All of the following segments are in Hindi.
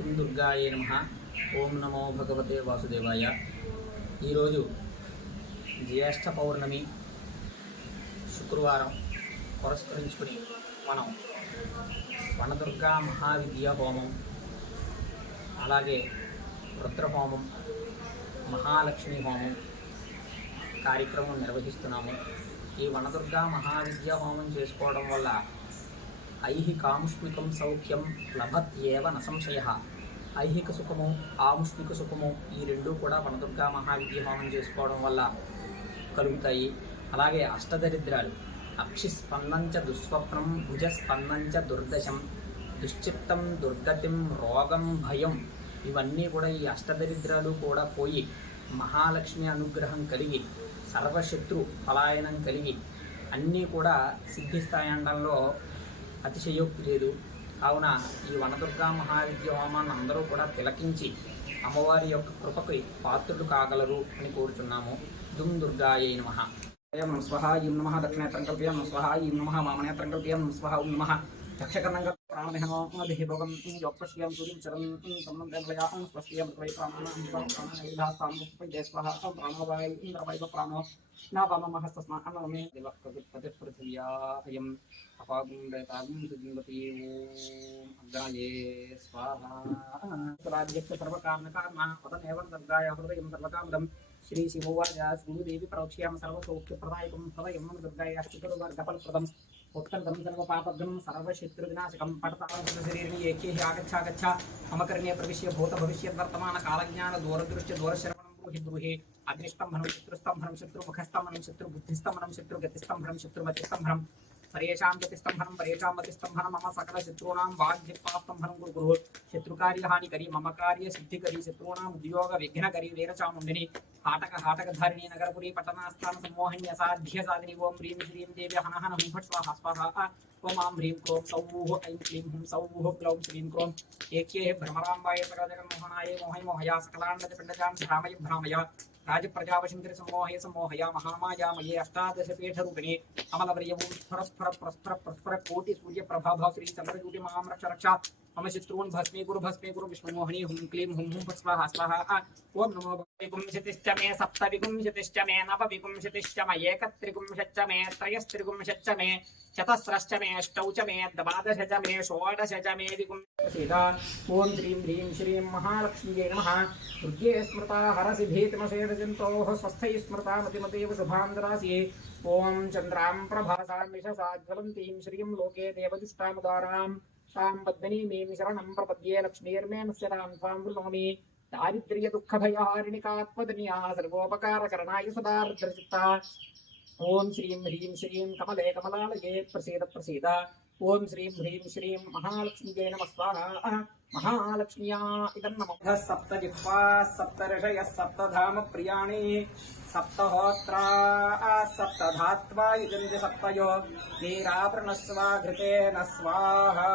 కిం దుర్గాయ నమ. ఓం నమో భగవతే వాసుదేవాయ. ఈరోజు జ్యేష్ఠ పౌర్ణమి శుక్రవారం. పురస్కరించుకుని మనం వనదుర్గా మహావిద్య హోమం అలాగే రుద్రహోమం మహాలక్ష్మి హోమం కార్యక్రమం నిర్వహిస్తున్నాము. ఈ వనదుర్గా మహావిద్య హోమం చేసుకోవడం వల్ల ఐహికాముష్మికం సౌఖ్యం లభత్యేవ న సంశయ. ఐహిక సుఖము ఆముష్మిక సుఖము ఈ రెండూ కూడా వనదుర్గా మహావిద్య హోమం చేసుకోవడం వల్ల కలుగుతాయి. అలాగే అష్టదరిద్రాలు అక్షిస్పందంచ దుస్వప్నం భుజస్పందంచ దుర్దశం దుశ్చిత్తం దుర్గతిం రోగం భయం ఇవన్నీ కూడా ఈ అష్టదరిద్రాలు కూడా పోయి మహాలక్ష్మి అనుగ్రహం కలిగి సర్వశత్రు పలాయనం కలిగి అన్నీ కూడా సిద్ధిస్తాయండంలో అతిశయోక్తి లేదు కావున ఈ వనదుర్గా మహావిద్య హోమాన్ని అందరూ కూడా తిలకించి అమ్మవారి యొక్క కృపకి పాత్రులు కాగలరు అని కోరుచున్నాము. దుమ్ దుర్గాయ నమ. యం స్వహ ఇం నమ. దక్షిణేత్రం కల్పయం స్వహ ఇం నమ. వామనేత్రం కల్పయం స్వహ ఉం నమ. రక్షకరణంగా ప్రాణమిహాభిభోగం యోగశ్రియం సూర్యం తమనం దేవయా స్వస్తియం వై ప్రాణానాభిధాస్తాం ప్రాణోవాయ ఇంద్రవైవ ప్రాణో నా వామహస్తస్మా అన్నమే దివక్పతి పృథివ్యా అయం అపాగుండతాగుం సుజింవతి ఓం అగ్రాయే స్వాహ రాజ్యస్య సర్వకారణకారణ పదమేవ దుర్గాయ హృదయం సర్వకామదం శ్రీ శివోవాచ గురుదేవి ప్రవక్ష్యామ సర్వసౌఖ్యప్రదాయకం సదయం దుర్గాయ అచ్యుతరువర్గఫలప్రదం उत्तरदं सर्वपापभ्यं सर्वशत्रुविनाशकं पठतावशरीरिणि एके हि आगच्छा गच्छ मम कर्णे प्रविश्य भूतभविष्यद्वर्तमानकालज्ञानदूरदृश्य दूरश्रवणं ब्रूहि ब्रूहि अग्निस्तम्भनं शत्रुस्तम्भनं शत्रुमुखस्तम्भनं शत्रुबुद्धिस्तम्भनं मम सकलशत्रूणां वाग्दिपास्तम्भनं गुरु गुरुः शत्रुकार्यहानिकरी, मम हाटक हाटक धारिणी, नगरपुरी, पटनास्थान सम्मोहन्य असाध्य सागरी, ओम ह्रीं श्रीं देवी हन हन, हुं, फट स्वाहा स्वाहा ओम आं ह्रीं क्रों, सौः ऐं क्लीं हुं, सौः क्लौं, श्रीं क्रों। एके भ्रमराम्बाय मोहनाय मोहय मोहया सकलाण्डजपिण्डजां भ्रामय भ्रामय। राजप्रजावशङ्करि सम्मोहय सम्मोहया, महामायामये अष्टादशपीठरूपिणे अमलवर्यवं कोटि सूर्य प्रभा कोटिसूर्यप्रभाभा श्री माँ महाम रक्षा रक्षा मम शत्रून् भस्मे गुरु भस्मे गुरु विष्णुमोहनी हुं, क्लीं हुं हुं स्वाहा स्वाहा ओम नमो विपुंशतिश्च श्रीं ह्रीं श्रीं महालक्ष्म्यै नमः। दुर्गे स्मृता हरसि भीतमशेषजन्तोः स्वस्थै स्मृता मतिमतीव शुभान्तरासि ॐ चन्द्रां ज्वलन्तीं श्रीं लोके तां शरणं प्रपद्ये लक्ष्मीर्मे नस्यतां त्वां वृणोमि। दारिद्र्य दुख दुःख भयहारिणिकात्मदनिया सर्वोपकारकरणाय सदार्द्रचित्ता। ओम श्रीं ह्रीं श्रीं कमले कमलालये प्रसीद प्रसीद। ओम श्रीं ह्रीं श्रीं महालक्ष्मीये नमः स्वाहा। महालक्ष्म्या इदं नमः। प्रियाणि सप्त होत्रा सप्त धात्वा इदं च सप्तयो। वीरावृणस्वा घृतेन स्वाहा।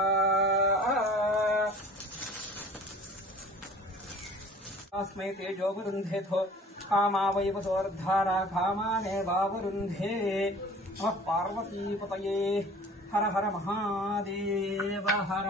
अस्मै तेजोवरुन्धेथो कामावयवसोर्धारा कामानेवावरुन्धे नमः पार्वतीपतये। हर हर महादेव। हर